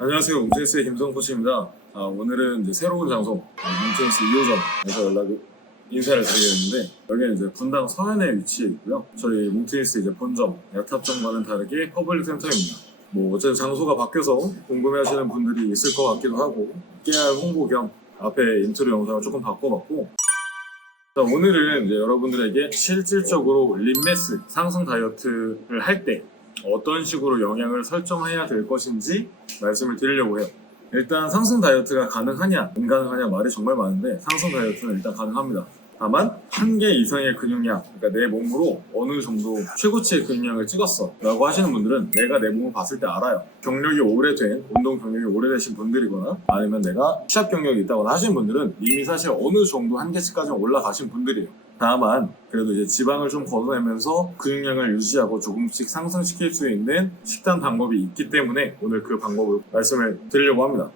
안녕하세요. 뭉테니스의 김성 코치입니다. 오늘은 이제 새로운 장소, 뭉테니스 2호점에서 인사를 드리겠는데, 여기는 이제 분당 서현에 위치해 있고요. 저희 뭉테니스 이제 본점, 야탑점과는 다르게 퍼블릭 센터입니다. 어쨌든 장소가 바뀌어서 궁금해하시는 분들이 있을 것 같기도 하고, 깨알 홍보 겸 앞에 인트로 영상을 조금 바꿔봤고, 오늘은 이제 여러분들에게 실질적으로 림매스 상승 다이어트를 할 때 어떤 식으로 영양을 설정해야 될 것인지 말씀을 드리려고 해요. 일단 상승 다이어트가 가능하냐 안 가능하냐 말이 정말 많은데 상승 다이어트는 일단 가능합니다. 다만 한계 이상의 근육량, 그러니까 내 몸으로 어느 정도 최고치의 근육량을 찍었어 라고 하시는 분들은 내가 내 몸을 봤을 때 알아요. 경력이 오래된, 운동 경력이 오래되신 분들이거나 아니면 내가 시합 경력이 있다거나 하시는 분들은 이미 사실 어느 정도 한계치까지 올라가신 분들이에요. 다만 그래도 이제 지방을 좀 걷어내면서 근육량을 유지하고 조금씩 상승시킬 수 있는 식단 방법이 있기 때문에 오늘 그 방법을 말씀을 드리려고 합니다.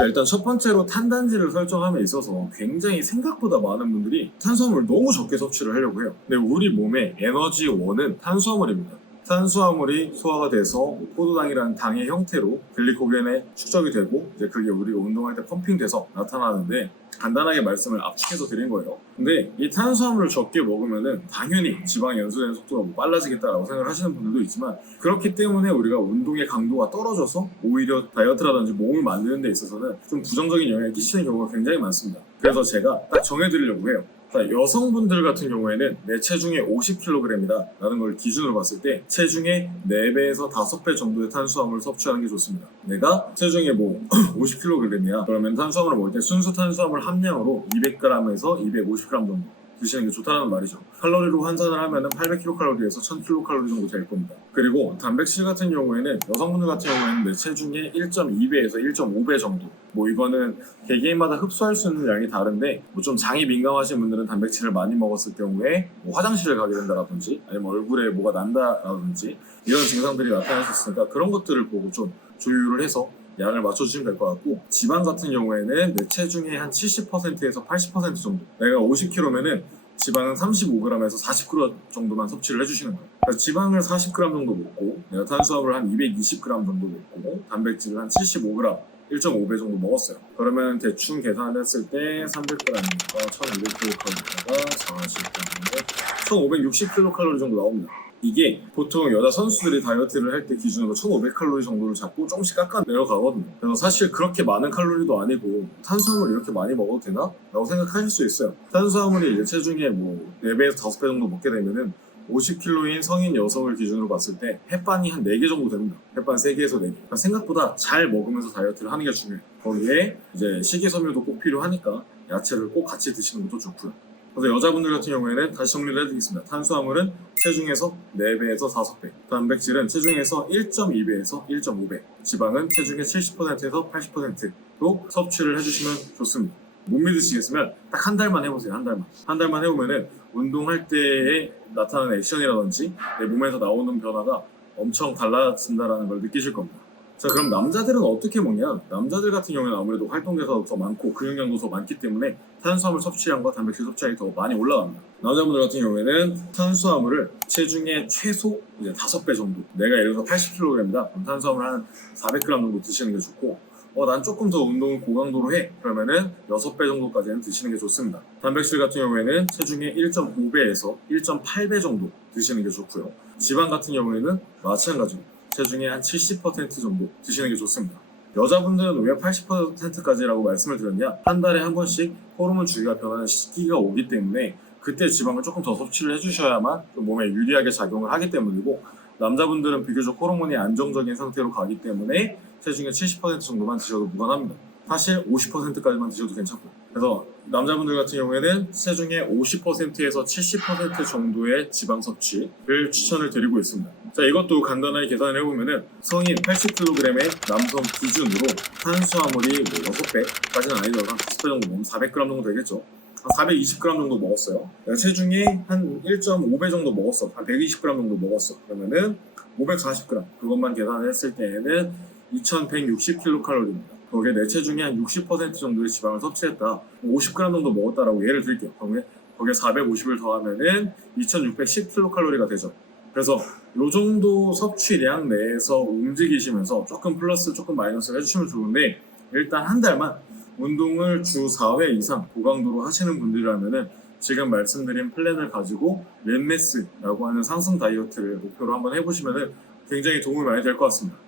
일단 첫 번째로 탄단지를 설정함에 있어서 굉장히 생각보다 많은 분들이 탄수화물을 너무 적게 섭취를 하려고 해요. 근데 우리 몸의 에너지 원은 탄수화물입니다. 탄수화물이 소화가 돼서 포도당이라는 당의 형태로 글리코겐에 축적이 되고 이제 그게 우리가 운동할 때 펌핑돼서 나타나는데 간단하게 말씀을 압축해서 드린 거예요. 근데 이 탄수화물을 적게 먹으면은 당연히 지방이 연소되는 속도가 빨라지겠다라고 생각을 하시는 분들도 있지만 그렇기 때문에 우리가 운동의 강도가 떨어져서 오히려 다이어트라든지 몸을 만드는 데 있어서는 좀 부정적인 영향을 끼치는 경우가 굉장히 많습니다. 그래서 제가 딱 정해드리려고 해요. 여성분들 같은 경우에는 내 체중의 50kg이다 라는 걸 기준으로 봤을 때 체중의 4배에서 5배 정도의 탄수화물을 섭취하는 게 좋습니다. 내가 체중의 50kg이야 그러면 탄수화물을 먹을 때 순수 탄수화물 함량으로 200g에서 250g 정도 드시는 게 좋다는 말이죠. 칼로리로 환산을 하면 800kcal에서 1000kcal 정도 될 겁니다. 그리고 단백질 같은 경우에는 여성분들 같은 경우에는 내 체중의 1.2배에서 1.5배 정도 이거는 개개인마다 흡수할 수 있는 양이 다른데 좀 장이 민감하신 분들은 단백질을 많이 먹었을 경우에 화장실을 가게 된다라든지 아니면 얼굴에 뭐가 난다라든지 이런 증상들이 나타날 수 있으니까 그런 것들을 보고 좀 조율을 해서 양을 맞춰주시면 될 것 같고 지방 같은 경우에는 내 체중의 한 70%에서 80% 정도 내가 50kg면은 지방은 35g에서 40g 정도만 섭취를 해주시는 거예요. 그러니까 지방을 40g 정도 먹고 내가 탄수화물을 한 220g 정도 먹고 단백질을 한 75g 1.5배 정도 먹었어요. 그러면 대충 계산했을 때 300g이니까 1200kcal가 40g 1560kcal 정도 나옵니다. 이게 보통 여자 선수들이 다이어트를 할 때 기준으로 1500칼로리 정도를 잡고 조금씩 깎아 내려가거든요. 그래서 사실 그렇게 많은 칼로리도 아니고 탄수화물 이렇게 많이 먹어도 되나? 라고 생각하실 수 있어요. 탄수화물이 이제 체중에 4배에서 5배 정도 먹게 되면은 50kg인 성인 여성을 기준으로 봤을 때 햇반이 한 4개 정도 됩니다. 햇반 3개에서 4개. 그러니까 생각보다 잘 먹으면서 다이어트를 하는 게 중요해요. 거기에 이제 식이섬유도 꼭 필요하니까 야채를 꼭 같이 드시는 것도 좋고요. 그래서 여자분들 같은 경우에는 다시 정리를 해드리겠습니다. 탄수화물은 체중에서 4배에서 5배, 단백질은 체중에서 1.2배에서 1.5배, 지방은 체중의 70%에서 80%로 섭취를 해주시면 좋습니다. 못 믿으시겠으면 딱 한 달만 해보세요. 한 달만 해보면은 운동할 때에 나타나는 액션이라든지 내 몸에서 나오는 변화가 엄청 달라진다는 걸 느끼실 겁니다. 자, 그럼 남자들은 어떻게 먹냐? 남자들 같은 경우에는 아무래도 활동대사도 더 많고 근육량도 더 많기 때문에 탄수화물 섭취량과 단백질 섭취량이 더 많이 올라갑니다. 남자분들 같은 경우에는 탄수화물을 체중의 최소 이제 5배 정도, 내가 예를 들어서 80kg이다. 그럼 탄수화물 한 400g 정도 드시는 게 좋고 난 조금 더 운동을 고강도로 해. 그러면은 6배 정도까지는 드시는 게 좋습니다. 단백질 같은 경우에는 체중의 1.5배에서 1.8배 정도 드시는 게 좋고요. 지방 같은 경우에는 마찬가지로 체중의 한 70% 정도 드시는 게 좋습니다. 여자분들은 왜 80%까지라고 말씀을 드렸냐? 한 달에 한 번씩 호르몬 주기가 변하는 시기가 오기 때문에 그때 지방을 조금 더 섭취를 해주셔야만 몸에 유리하게 작용을 하기 때문이고 남자분들은 비교적 호르몬이 안정적인 상태로 가기 때문에 체중의 70% 정도만 드셔도 무관합니다. 사실 50%까지만 드셔도 괜찮고 그래서 남자분들 같은 경우에는 체중의 50%에서 70% 정도의 지방 섭취를 추천을 드리고 있습니다. 자, 이것도 간단하게 계산을 해보면은 성인 80kg의 남성 기준으로 탄수화물이 6배까지는 아니더라도 한 5배 정도 먹으면 400g 정도 되겠죠. 한 420g 정도 먹었어요. 체중이 한 1.5배 정도 먹었어. 한 120g 정도 먹었어. 그러면은 540g. 그것만 계산을 했을 때에는 2160kcal입니다. 거기에 내 체중의 한 60% 정도의 지방을 섭취했다. 50g 정도 먹었다라고 예를 들게요. 거기에 450을 더하면은 2610kcal가 되죠. 그래서 이 정도 섭취량 내에서 움직이시면서 조금 플러스 조금 마이너스 해주시면 좋은데, 일단 한 달만 운동을 주 4회 이상 고강도로 하시는 분들이라면은 지금 말씀드린 플랜을 가지고 렛메스라고 하는 상승 다이어트를 목표로 한번 해보시면은 굉장히 도움이 많이 될 것 같습니다.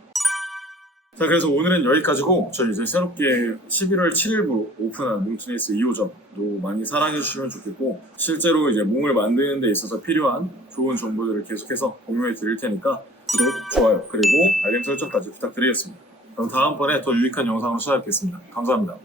자, 그래서 오늘은 여기까지고, 저희 이제 새롭게 11월 7일부로 오픈한 몽투니스 2호점도 많이 사랑해주시면 좋겠고, 실제로 이제 몸을 만드는 데 있어서 필요한 좋은 정보들을 계속해서 공유해 드릴 테니까 구독, 좋아요, 그리고 알림 설정까지 부탁드리겠습니다. 그럼 다음번에 더 유익한 영상으로 찾아뵙겠습니다. 감사합니다.